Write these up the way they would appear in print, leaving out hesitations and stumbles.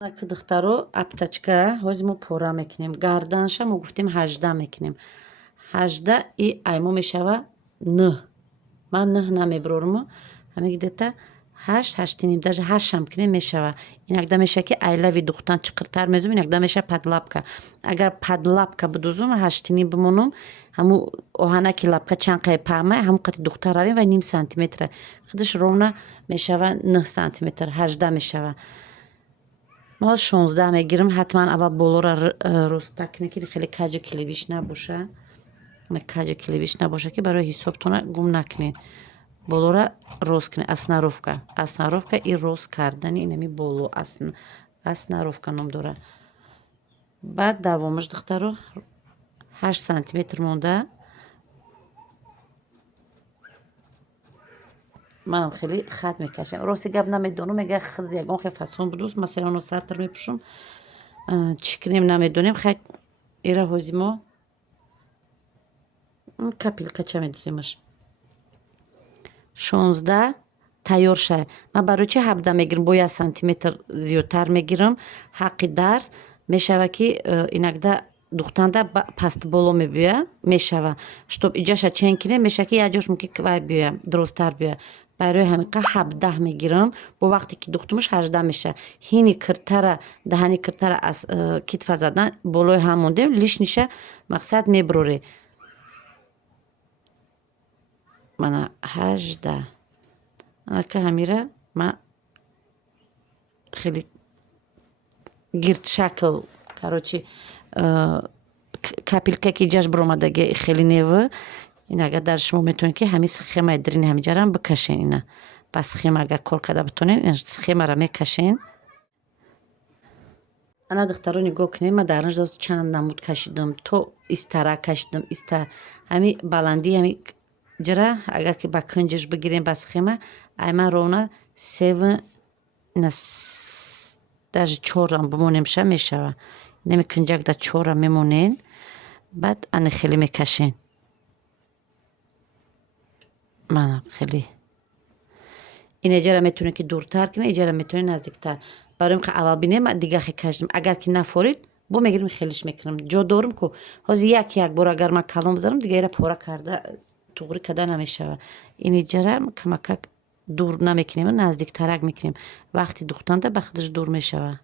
Духтаро аптачка ҳози мо пора мекунем. Гарданша мо гуфтем 18 мекунем. 18 и аймо мешава 9. Ман 9 намебурорум. Ҳамин гидета 8, 8 даже 8 ам кунем мешава. Инакда меша ки айлави духтан чиқиртар мезум, инакда меша падлапка. Агар падлапка бидузум 8 бимонум, ҳаму оҳанаки лапка чанқаи паъмай, ҳаму қати духтар равем ва ним сантиметра. Худаш ровна мешава 9 сантиметр, 18 мешава. мо 16 мегирам. ҳатман аввал болора роста кунем ки хеле каҷи килибиш набоша. Каҷи килибиш набоша ки барои ҳисобтона гум накунед. болора рост кунед. Основровка. Основровка и рост кардани инами боло. Основровка ном дора. баъд давомаш духтаро 8 сантиметр монда. манам хеле хат мекашам. рости гап намедонам, мега худ ягон хел фасон будус. Масалан оно сатр мепушум. Чӣ кунем намедонем. Хай ира ҳози мо капилкача медуземаш. 16 тайёр шай. Ман барои чи 17 мегирам, бо 1 сантиметр зиёдтар мегирам. ҳаққи дарс мешава ки инакда духтанда паст боло мебиёя, мешава. Штоб иҷаша чен кунем, мешава ки як ҷош мумкин вай биёя, дурусттар биёя. барои ҳамин 17 мегирам. бо вақте ки духтумаш 18 меша. ҳини киртара, даҳани киртара аз китфа задан болои ҳам мондем. лишниша мақсад мебуроре. мана 18. анака ҳамира ма хеле гирдшакл короче капилка ки ҷаш буромадаги хеле нева. инага дар шумо метавонед ки ҳамин схемаи дрини ҳамиҷарам бикашен. ина ба схема агар кор карда битонен, схемаро мекашен. ана духтаро нигоҳ кунед. ман дар инҷо чанд намуд кашидам. то истара кашидам. ҳамин баланди ҳамин ҷара агар ки ба кунҷаш бигирем ба схема, айман ровна 7 даже 4 бимонем ша мешава. нами кунҷак да 4 мемонен. баъд ани хеле мекашен. мана хеле ин эҷара метавонед ки дуртар кунед, эҷара метавонед наздиктар. барои ин аввал бинем дига хе кашидам. агар ки нафорид бо мегирам хелиш мекунам. ҷо дорум ку ҳози як бор агар ман калон бизарам дига ира пора карда туғри карда намешава. ин эҷара камакак дур намекунем, наздиктарак мекунем. вақти духтанда ба худаш дур мешава.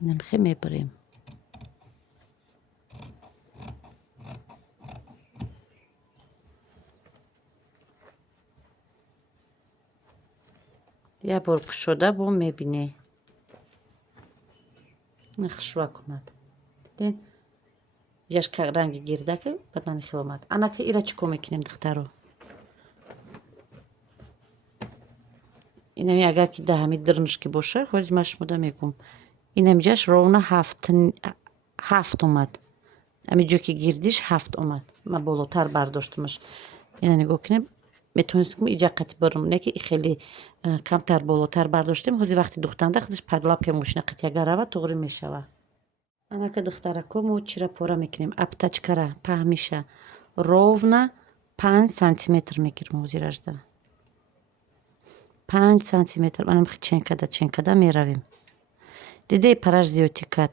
намхе мебарем. як бор кушода бо мебине. хушвак омад. диден ҷаш ранги гирдака бадани хел омад. анака ира чӣ кор мекунем духтаро? инами агар ки да ҳами дирнушки боша ҳози ман шумода мегум. инами ҷаш ровна 7 омад. ами ҷо ки гирдиш 7 омад. ман болотар бардоштамаш. ина нигоҳ кунем. метавонистм иҷа қати барум, не ки хеле камтар болотар бардоштем. ҳози вақти духтанда худаш падлапка мошина қати агар рава туғри мешава. анака духтарако мо чира пора мекунем. аптачкара паҳмиша ровна 5 сантиметр мегирам. ҳозиражда 5 сантиметр. манам ченкада меравем. дидаи параш зиёдӣ кард.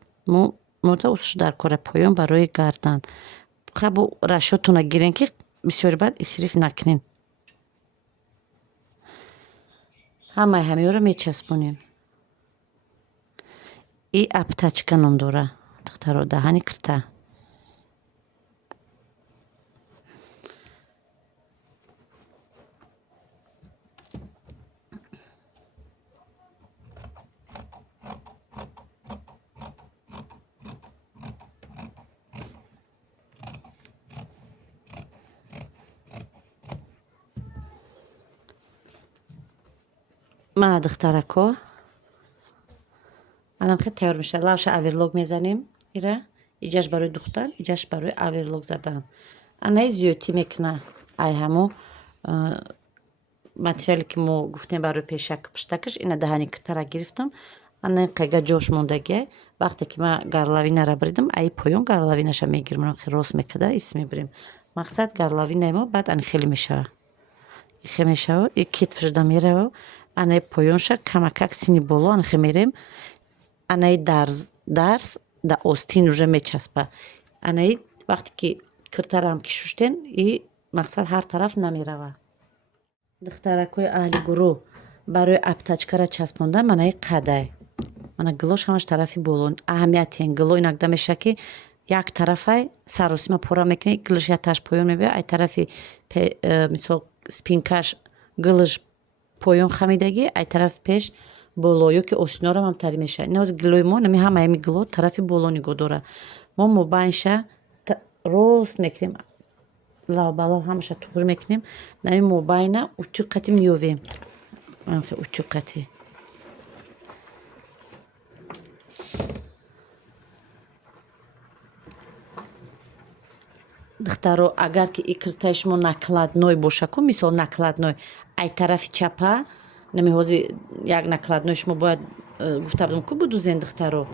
мода усуш дар кора поён барои гардан. хабо рашотона гирен ки бисёри баъд исриф накунен. ҳамаи ҳамеёро мечаспонем. и аптачка ном дора духтаро, даҳани кирта. мана духтарако манам хе тайёр меша. лавша аверлог мезанем. ира иҷаш барои духтан, иҷаш барои аверлог задан. анаи зиёдтӣ мекуна ай ҳамо материале ки мо гуфтем барои пешак пуштакаш. ина даҳани киртара гирифтам. ана қайга ҷош мондагия вақте ки ма гарлавинаро бридам ай поён гарлавинаша мегирам рост мекада ис мебирем мақсад гарлавинамо баъд ани хеле мешава ихе мешава и китфшда мерава анаи поёнша камакак сини боло анхе мерем анаи дарс да остин уже мечаспа анаи вақте ки киртарам ки шуштен и мақсад ҳар тараф намерава духтаракҳои аҳли гурӯҳ барои аптачкара часпондан манаи қадай мана гилош ҳамаш тарафи боло аҳамиятиян гило инагда мешава ки як тарафай саросима пора мекунӣ гилаш яташ поён мебия ай тарафи мисол спинкаш гилаш поён хамидагӣ ай тарафи пеш боло ё ки осинорам ҳамтари мешава ин ҳози гилои мо нами ҳама ами гило тарафи боло нигоҳ дора мо мобайнша рост мекунем лавбалав ҳамаша туғри мекунем нами мобайна утюқати меёвем утюқати духтаро агар ки и киртаи шумо накладной боша ку мисол накладной ай тарафи чапа нами ҳози як накладной шумо бояд гуфта будам ку будузен духтаро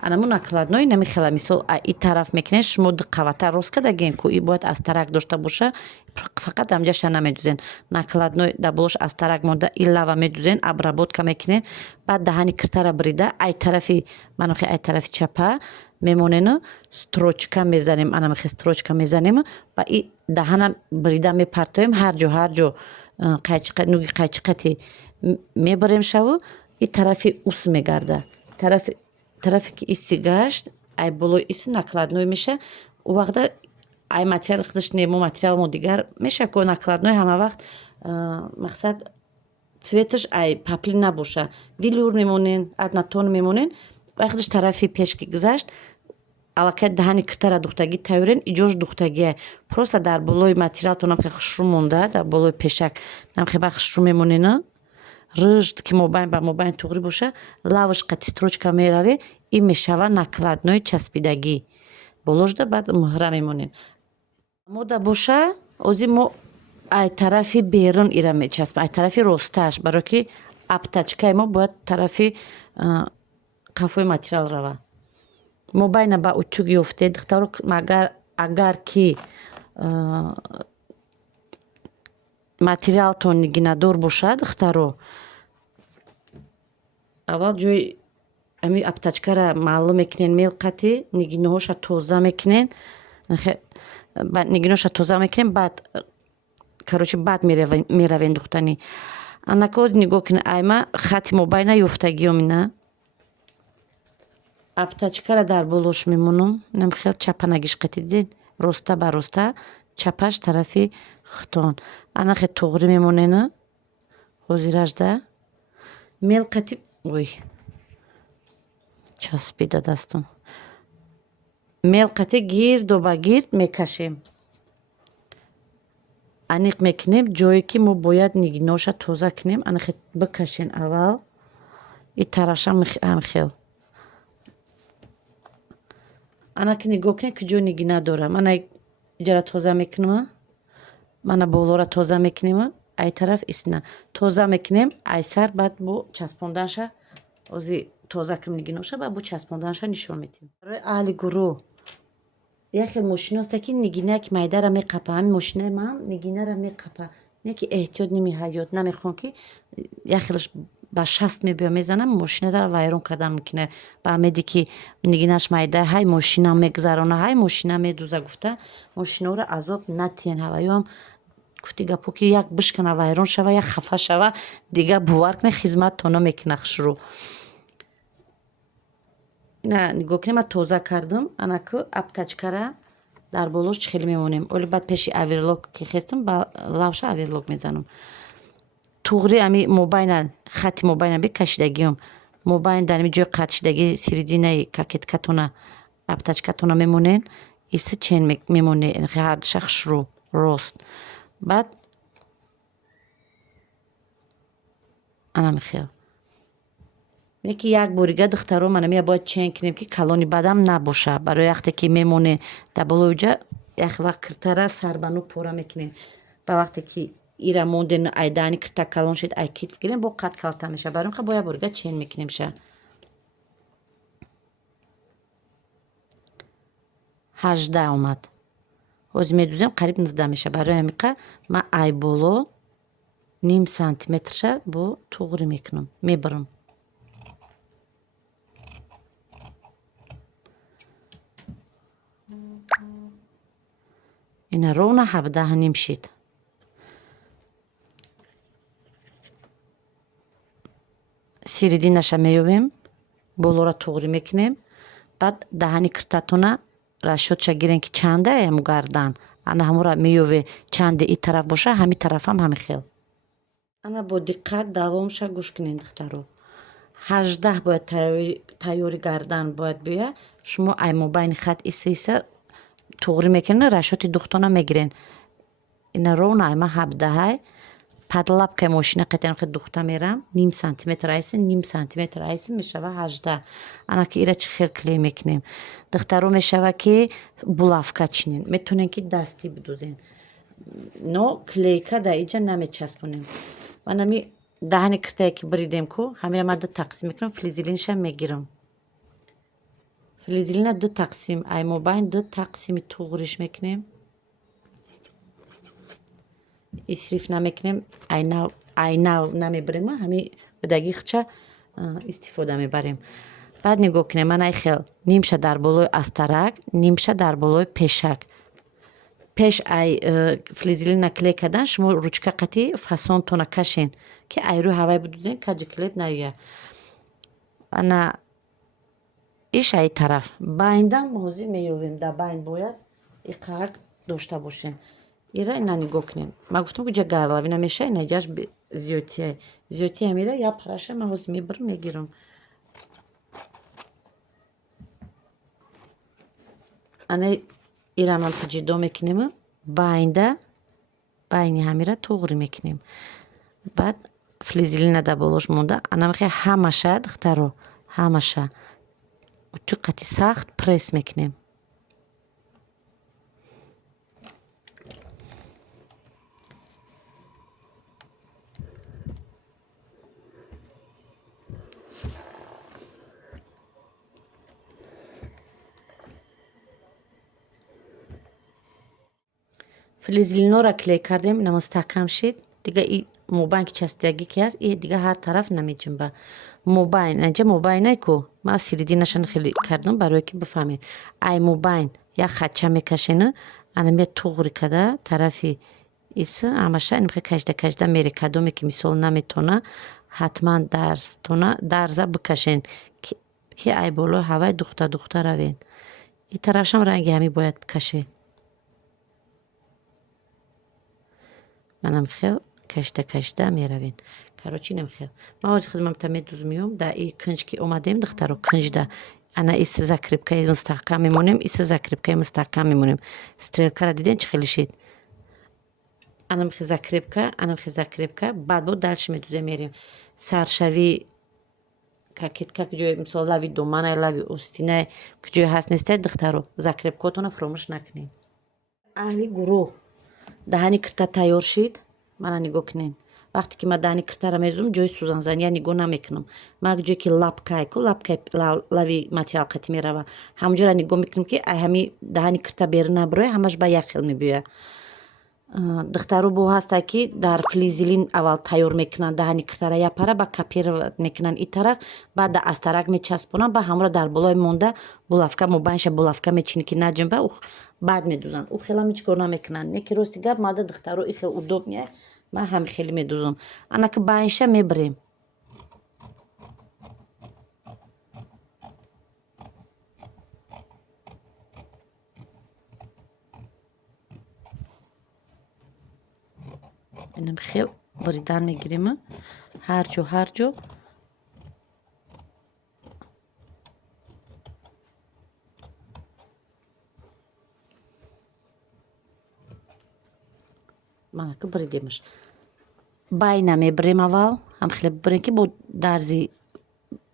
анамо накладной нами хела мисол и тараф мекунед шумо диққавата рост кардагем ку и бояд астарак дошта боша фақат амҷаша намедузен накладной даболош астарак монда и лава медузен обработка мекунед баъд даҳани киртара брида ай тарафи манохи ай тарафи чапа мемонену строчка мезанем анамихе строчка мезанем ва и даҳана брида мепартоем ҳарҷо нуги қайчиқати мебарем шаву и тарафи ус мегарда тарафе ки иси гашт ай болои иси накладной меша вақта ай материал худаш немо материалмо дигар меша ку накладной ҳама вақт мақсад цветаш ай паплин набоша велюр мемонен аднатон мемонен ай худаш тарафи пеш ки гузашт аллакай даҳани киртара духтагӣ тайёрен иҷош духтагия просто дар болои материалтон намхе хушрӯ монда дар болои пешак намхе ба хушрӯ мемонена рыжд ки мобайн ба мобайн туғри боша лаваш қати строчка мераве и мешава накладной часпидагӣ болошда баъд муҳра мемонен мода боша ози мо ай тарафи берун ира мечаспем ай тарафи росташ барое ки аптачкаи мо бояд тарафи қафои материал рава мобайна ба утюг ёфтед духтаро агар ки материалтон нигинадор бошад духтаро аввал ҷои ами аптачкара маълум мекунен мелқати нигиноҳоша тоза мекунен нигиноҳоша тоза мекунен баъд короче баъд меравен духтани анако нигоҳ кунед айма хати мобайна ёфтагиём ина аптачкара дар болош мемонам намхел чапанагиш қати дидед роста ба роста чапаш тарафи хитон анахе туғри мемонена ҳозиражда мелқати ой часпида дастам мелқати гирду ба гирд мекашем аниқ мекунем ҷое ки мо бояд нигиноша тоза кунем анахе бикашен аввал и тарафша ҳамхел анаки нигоҳ кунед ки ҷо нигина дора мана иҷара тоза мекунам мана болора тоза мекунем ай тараф исна тоза мекунем ай сар баъд бо часпонданша ози тоза кунем нигиноша баъд бо часпонданша нишон медиҳем барои аҳли гурӯҳ як хел мошинаста ки нигина ки майдара меқапа ҳамин мошинаи ман нигинара меқапа не ки эҳтиёт намеҳаёт намехоҳам ки як хелаш ба шаст мебиё мезанам мошинадара вайрон кардан мумкина ба амеди ки нигинаш майда ҳай мошина мегузарона ҳай мошина медуза гуфта мошинаҳоро азоб натиҳен ҳаваёам гуфти гапо ки як бишкана вайрон шава як хафа шава дигар бовар кунед хизматтона мекуна хушрӯ ина нигоҳ кунем ман тоза кардам анаку аптачкара дар болош чӣ хеле мемонем оли баъд пеши аверлок ки хестам ба лавша аверлок мезанам туғри ами мобайна хати мобайна бикашидагиём мобайн дар ами ҷои қатшидагӣ серединаи кокеткатона аптачкатона мемонен иси чен мемоне ҳардуша хушрӯ рост баъд анамихел не ки як борига духтаро манамия бояд чен кунем ки калони бадам набоша барои вақте ки мемоне дар болои ҷа як вақт киртара сарбану пора мекунем ба вақте ки ира монден ай даъни кирта калон шид ай китф гирем бо қат калта меша барои ин бояд борига чен мекунем ша 18 омад. ҳозир медӯзем қариб 19 меша. Барои ҳамин ман ай боло ним сантиметрша бо туғри мекунам, мебарам. ина ровна 17 ним шид. серединаша меёбем, болора туғри мекунем. Баъд даҳани киртатона расчётша гирем ки чанда ҳаму гардан. Ана ҳамура меёве чанде и тараф боша, ҳами тарафам ҳамин хел. Ана бо диққат давомша гӯш кунед духтаро. 18 бояд тайёри гардан бояд биёя. Шумо ай мобайни хат иса туғри мекунед, расчёти духтона мегирен. Ина ровна ай ман 17 падлапкаи мошина қетем ки духта мерам, ним сантиметр айси, ним сантиметр айси мешава 18. Ана ки ира чӣ хел клей мекунем. Духтаро мешава ки булавка чинен. Метавонем ки дастӣ бидӯзен. Но клейка да иҷа намечаспонем. Ман ами даҳани киртае ки биридем ку, ҳамира ман ду тақсим мекунам, флизелинша мегирам. Флизелина ду тақсим, ай мобайн ду тақсими туғриш мекунем. исриф намекунем, айнав намебарем, ҳами бидагихча истифода мебарем. Баъд нигоҳ кунем, ман ай хел нимша дар болои астарак, нимша дар болои пешак. Пеш ай флизелина клей кардан, шумо ручка қати фасонтона кашен ки айрӯи ҳавай бидӯзен, каҷи клей наёя. Ана иш ай тараф. Байндам ҳозир меёвем, дар байн бояд иқак дошта бошем. ира ина нигоҳ кунем. Ман гуфтам ки ҷа гарлавина меша, ина ҷаш зиёдтия. Зиёдтия мера я параша ман ҳозир мебарам мегирам. Ана ира ман ки ҷидо мекунем, байнда байни ҳамира туғри мекунем. Баъд флизелина дар болош монда. Ана мехе ҳамаша духтаро, ҳамаша ту қати сахт пресс мекунем. флизелинора клей кардем, ина мустаҳкам шид. Дига и мобайн ки часпидагӣ ки ҳаст, и дига ҳар тараф намеҷанба. Мобайн, анҷа мобайнай ку ман серединашан хеле кардам барое ки бифаҳмед. Ай мобайн як хатча мекашена, ана мея туғри када тарафи иса ҳамаша ин кажда мере кадоме ки мисол наметона ҳатман дарза бикашен ки ай болои ҳавай духта равен. И тарафшам ранги ҳами бояд бикаше. манам хел кашда меравем. Короче инам хел. Ман ҳозир хидматам медӯзмиём, дар и кунҷ ки омадем духтаро, кунҷда ана иса закрепкаи мустаҳкам мемонем, иса закрепкаи мустаҳкам мемонем. Стрелкаро дидем чӣ хеле шид? Ана мехе закрепка, баъд бо дальше медӯзем мерем. Саршави кокетка куҷое мисол лави доманай, лави остинай куҷое ҳаст нестай духтаро, закрепкаотона фуромӯш накунем. Аҳли гурӯҳ, даҳани кирта тайёр шид. Мана нигоҳ кунед. Вақте ки ман даҳани киртаро мезӯм, ҷои сӯзанзания нигоҳ намекунам. Ман ҷое ки лапкай лави материал қати мерава, ҳамонҷоро нигоҳ мекунам ки ҳами даҳани кирта берун набирояд, ҳамаш ба як хел мебиёя. духтаро бо ҳастае ки дар флизелин аввал тайёр мекунанд, даҳани киртара япара ба копировать мекунанд и тараф, баъд дар астарак мечаспонанд, ба ҳамуро дар болои монда булавка мобайнша булавка мечинӣ ки наҷанба, баъд медӯзанд. Ӯ хелам ҳеҷ кор намекунанд. Не ки рости гап мада духтаро и хел удобния, ман ҳами хеле медӯзам. Ана ки байнша мебарем. инам хел баридан мегирем, ҳар ҷо манака баридемаш. Байна мебарем аввал, ҳам хеле бибарем ки бо дарзи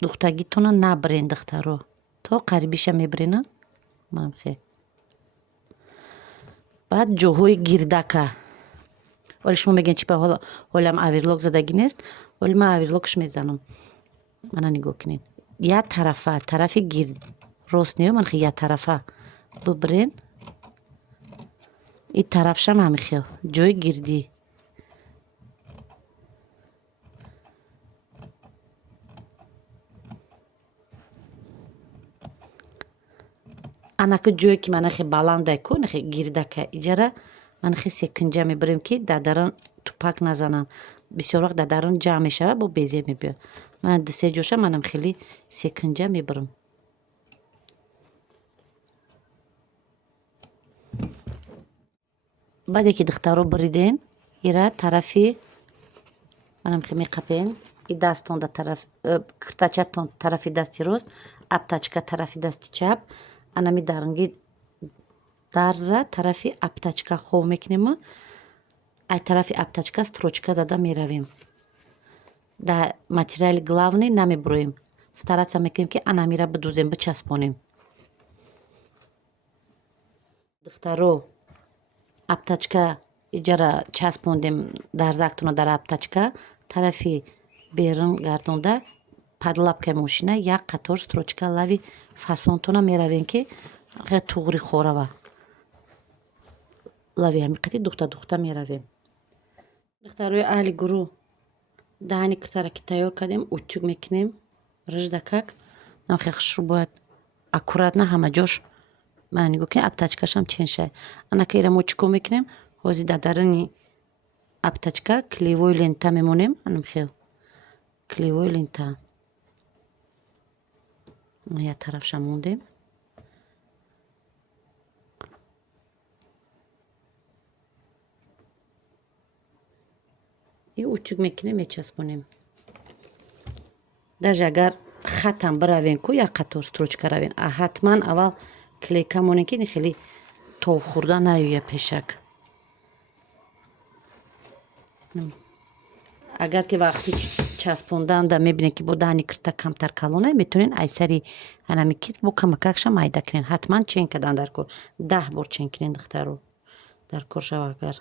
духтагитона набарен духтаро. То қарибиша мебарена. Манам хе. Баъд ҷоҳои гирдака. ولی شما میگین چی به حالم اویرلاک زدگی نیست، ولی من اویرلاکش میزنم. من نگاه کنین. یا طرف گیر راست نیو من خیلی طرفه бибирен. ин тарафшам ҳамин хел ҷои гирдӣ. анаки ҷое ки манахе баландаку нахе гирдака иҷара манахе секунҷа мебирем ки дадарон тупак назананд. Бисёр вақт дадарон ҷамъ мешавад бо безе мебиёд. ман дусе ҷоша манам хеле секунҷа мебирам. баъде ки духтаро бириден ира тарафи манам хе меқапен и дастон да тараф киртачатон тарафи дасти рост, аптачка тарафи дасти чап. Анами дарнги дарза тарафи аптачка хов мекунему. ай тарафи аптачка строчка зада меравем. Да материали главный намебуроем. Стараться мекунем ки анамира бидӯзем, бичаспонем. духтаро аптачка иҷара часпондем дарзактона дар аптачка. Тарафи берун гардонда падлапкаи мошина як қатор строчка лави фасонтона меравем ки хе туғри хорава. лави ҳамиқати духта меравем. духтарои аҳли гурӯҳ даҳани киртара ки тайёр кардем утюг мекунем рыждакак намхе хушрӯ бояд аккуратна ҳама ҷош ман нигоҳ ки аптачкашам ченшай. анака ира мо чӣ кор мекунем? ҳозир дар даруни аптачка клеевой лента мемонем. анам хел клеевой лента як тарафша мондем. и утюг мекунем мечаспонем. даже агар хатам биравен ку як қатор строчка равен ҳатман аввал клейка монем ки хеле тов хӯрда наёяд пешак. агар ки вақти часпонданда мебинед ки бо даҳани кирта камтар калона метавонед айсари ҳанами кит бо камакакша майда кунед. ҳатман чен кардан дар кор 10 бор чен кунед духтаро дар кор шава агар